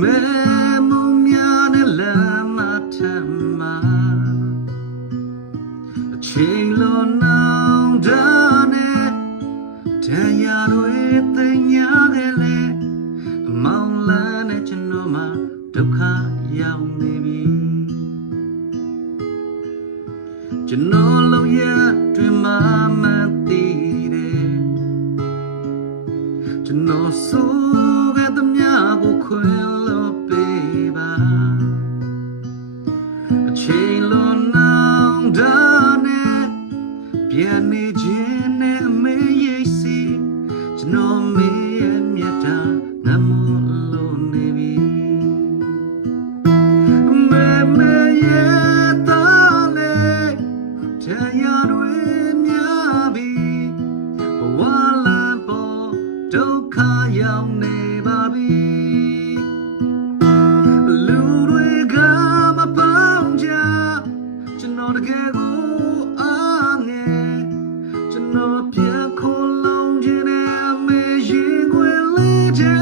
မဲမုံများနဲ့လမ်းမထမ်းမှာအချိန်လုံးနောင်တနဲ့တရားတွေသိညာခဲ့လေအမောင်လန်းနဲ့ကျွန်တော်မှာဒုက္ခရောက်နေပြီကျွန်တော်လုံးရတွင်မှမသိတယ်ကျွန်တော်ဆိုခဲ့သမျှကိုခွင်လို့ပေးပါအချိန်လုံးနောင်တနဲ့ပြန်နေခြင်းနဲ့အမေရိတ်စီကျွန်တော်မေးရမြတ်တာငတ်မို့လို့နေပြီမေမေရဲ့သားလေးတရားတွေများပြီဘဝလမ်းပေါ်ဒုက္ခရောက်နေပါပြီလူတွေကမပေါင်းကြကျွန်တော်တကယ်ကိုအားငယ်ကျွန်တော်ပြန်ခေါ်လုံးခြင်းနဲ့အမေရင်ခွင်လေးတဲ့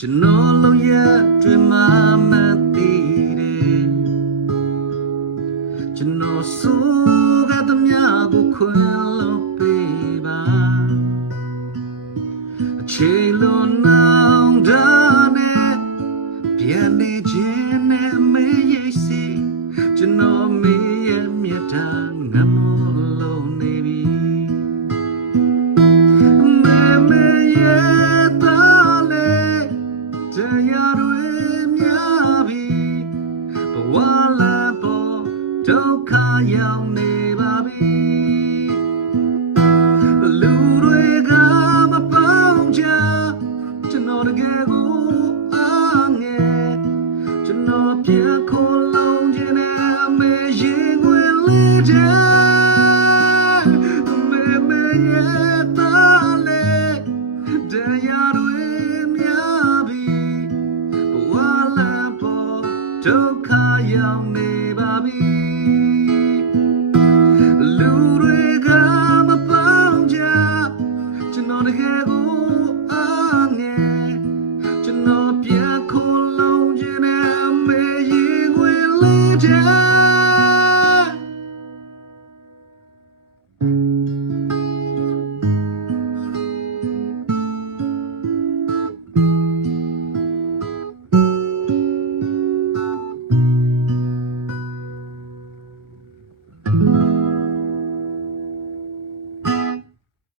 ကျွန်တော်လုံးရတွင်မှမသိတယ်ကျွန်တော်ဆိုခဲ့သမျှကိုခွင်လို့ပေးပါအချိန်လုံးနောင်တနဲ့ပြန်နေခြင်းနဲ့အမေရိတ်စီကျွန်တော်မေးရမြတ်တာငတ်မို့လို့နေပြီမေမေရဲ့သားလေးတရားတွေများပြီဘဝလမ်းပေါ်ဒုက္ခရောက်နေပါပြီလူတွေကမပေါင်းကြကျွန်တော်တကယ်ကိုအားငယ်ကျွန်တော်ပြန်ခေါ်လုံးခြင်းနဲ့အမေရင်ခွင်လေးတဲ့မေမေရဲ့သားလေးတရားတွေများပြီဘဝလမ်းပေါ်ဒုက္ခရောက်နေပါပြီလူတွေကမပေါင်းကြကျွန်တော်တကယ်ကိုအားငယ်ကျွန်တော်ပြန်ခေါ်လုံးခြင်းနဲ့အမေရင်ခွင်လေးတဲ့